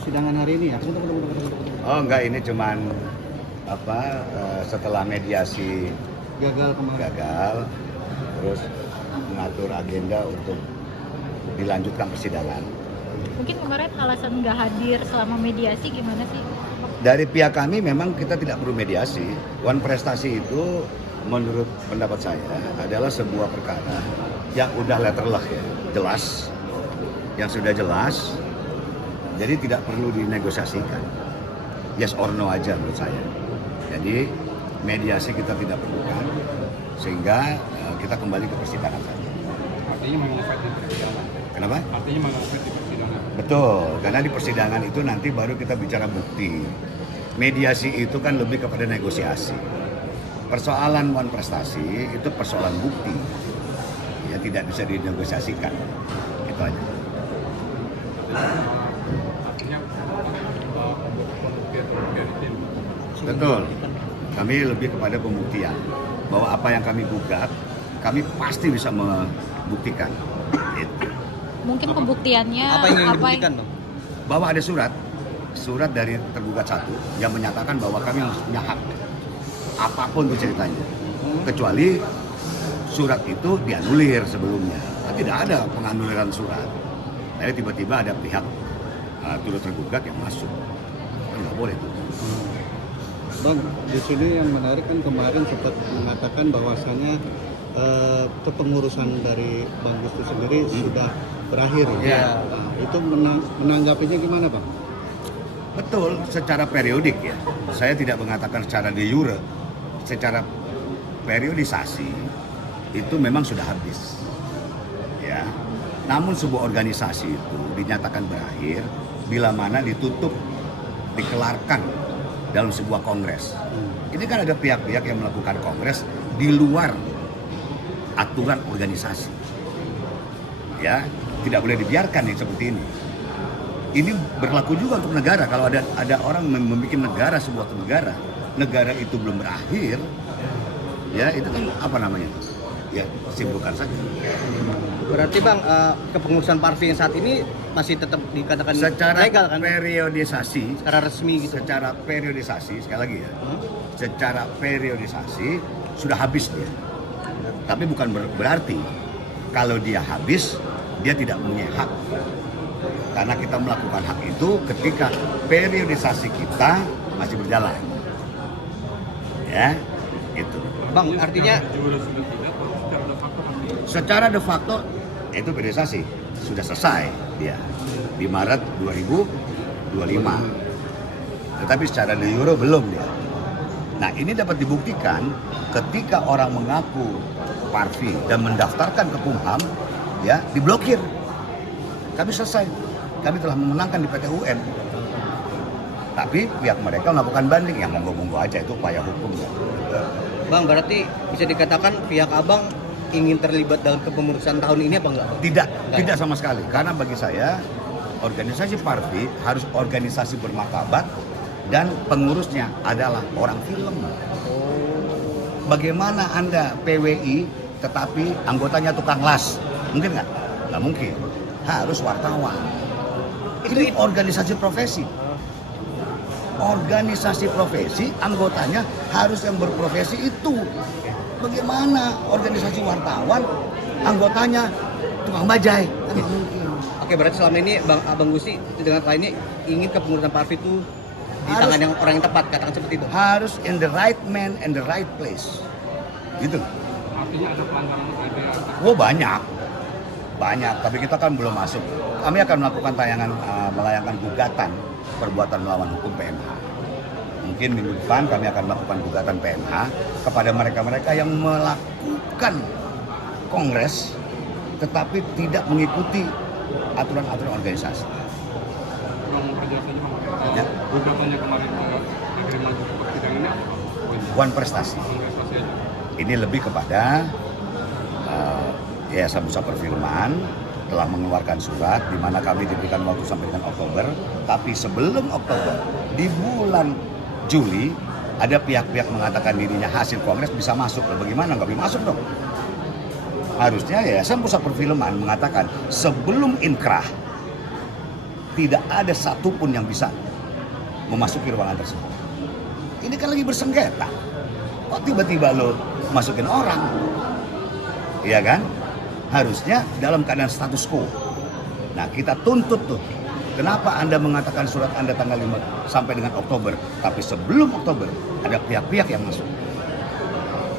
persidangan hari ini ya? Oh enggak, ini cuman setelah mediasi Gagal kemarin. gagal, terus mengatur agenda untuk dilanjutkan persidangan. Mungkin kemarin alasan nggak hadir selama mediasi gimana sih? Dari pihak kami memang kita tidak perlu mediasi. One prestasi itu menurut pendapat saya adalah sebuah perkara yang udah letterleh ya, jelas, yang sudah jelas, jadi tidak perlu dinegosiasikan. Yes or no aja menurut saya. Jadi mediasi kita tidak perlukan, sehingga kita kembali ke persidangan saja. Artinya menguasai di persidangan. Kenapa? Artinya menguasai di persidangan. Betul, karena di persidangan itu nanti baru kita bicara bukti. Mediasi itu kan lebih kepada negosiasi. Persoalan one prestasi itu persoalan bukti, ya tidak bisa dinegosiasikan. Itu aja. Artinya pembuktian itu. Betul. Kami lebih kepada pembuktian bahwa apa yang kami gugat, kami pasti bisa membuktikan. Itu. Mungkin pembuktiannya Apa yang ingin dibuktikan, Bang? Bahwa ada surat dari tergugat satu yang menyatakan bahwa kami harus punya hak apapun itu ceritanya, kecuali surat itu dianulir sebelumnya. Tidak ada penganuliran surat. Tapi tiba-tiba ada pihak turut tergugat yang masuk. Nggak boleh tuh. Bang, di sini yang menarik kan kemarin sempat mengatakan bahwasannya kepengurusan dari Bang Gusti sendiri sudah berakhir. Ya. Nah, itu menanggapinya gimana, Bang? Betul, secara periodik ya. Saya tidak mengatakan secara de jure, secara periodisasi itu memang sudah habis. Ya. Namun sebuah organisasi itu dinyatakan berakhir bila mana ditutup, dikelarkan dalam sebuah kongres. Ini kan ada pihak-pihak yang melakukan kongres di luar aturan organisasi. Ya, tidak boleh dibiarkan yang seperti ini. Ini berlaku juga untuk negara. Kalau ada orang membuat sebuah negara itu belum berakhir, ya itu kan apa namanya? Ya simpulkan saja. Berarti Bang, kepengurusan Parvi yang saat ini masih tetap dikatakan Secara legal kan? periodisasi, Secara resmi gitu. secara periodisasi sekali lagi ya, secara periodisasi sudah habis dia. Tapi bukan berarti kalau dia habis dia tidak punya hak. Karena kita melakukan hak itu ketika periodisasi kita masih berjalan. Ya, itu. Bang, artinya Secara de facto itu periodisasi sudah selesai dia di Maret 2025. Tetapi secara de jure belum dia. Nah, ini dapat dibuktikan ketika orang mengaku Parvi dan mendaftarkan ke Kumham, ya diblokir. Kami selesai. Kami telah memenangkan di PT UN. Tapi pihak mereka melakukan banding, ya monggo-monggo aja, itu upaya hukum ya. Bang, berarti bisa dikatakan pihak Abang ingin terlibat dalam kepengurusan tahun ini apa enggak? Tidak sama sekali. Karena bagi saya organisasi Parvi harus organisasi bermartabat dan pengurusnya adalah orang film. Bagaimana Anda PWI tetapi anggotanya tukang las? Mungkin nggak? Nggak mungkin. Harus wartawan. Ini organisasi profesi. Organisasi profesi, anggotanya harus yang berprofesi itu. Bagaimana organisasi wartawan, anggotanya tukang bajai? Kan nggak mungkin. Oke, berarti selama ini Bang Gusti dengan lainnya ingin kepengurusan Parvi itu di tangan yang orang yang tepat, katakan seperti itu. Harus in the right man and the right place. Gitu. artinya ada pelanggaran ADART. Oh banyak, tapi kita kan belum masuk. Kami akan melakukan melayangkan gugatan perbuatan melawan hukum PMH. Mungkin minggu depan kami akan melakukan gugatan PMH kepada mereka-mereka yang melakukan kongres tetapi tidak mengikuti aturan-aturan organisasi. Bang, mau perjelas aja Bang. Ya. Gugatannya kemarin ke negeri maju persidangan ini apa? One prestasi. Prestasi aja. Ini lebih kepada Yayasan Pusat Perfilman telah mengeluarkan surat di mana kami diberikan waktu sampai dengan Oktober, tapi sebelum Oktober di bulan Juli ada pihak-pihak mengatakan dirinya hasil kongres bisa masuk. Bagaimana nggak bisa masuk dong? Harusnya Yayasan Pusat Perfilman mengatakan sebelum inkrah tidak ada satupun yang bisa memasuki ruangan tersebut. Ini kan lagi bersengketa. Kok tiba-tiba lo masukin orang? Iya kan? Harusnya dalam keadaan status quo. Nah, kita tuntut tuh. Kenapa Anda mengatakan surat Anda tanggal 5 sampai dengan Oktober, tapi sebelum Oktober ada pihak-pihak yang masuk.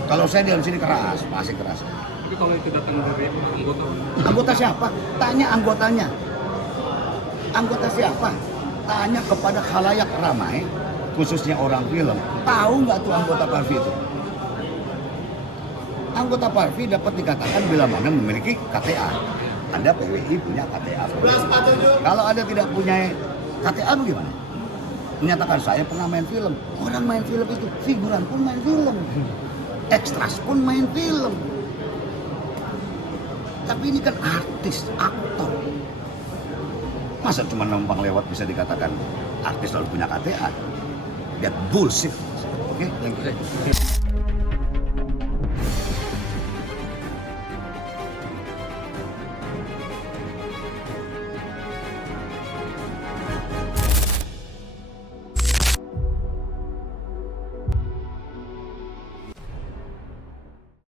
Kalau saya di dalam sini keras, masih keras. Tapi kalau itu datang dari anggota, Anggota siapa? Tanya anggotanya. Anggota siapa? Tanya kepada khalayak ramai, khususnya orang film. Tahu nggak tuh anggota Parvi itu? Anggota Parvi dapat dikatakan bila mana memiliki KTA. Anda PWI punya KTA. Kalau Anda tidak punya KTA bagaimana? Menyatakan saya pernah main film. Orang main film itu, figuran pun main film. Ekstras pun main film. Tapi ini kan artis, aktor. Masa cuma numpang lewat bisa dikatakan artis lalu punya KTA? That bullshit. Oke?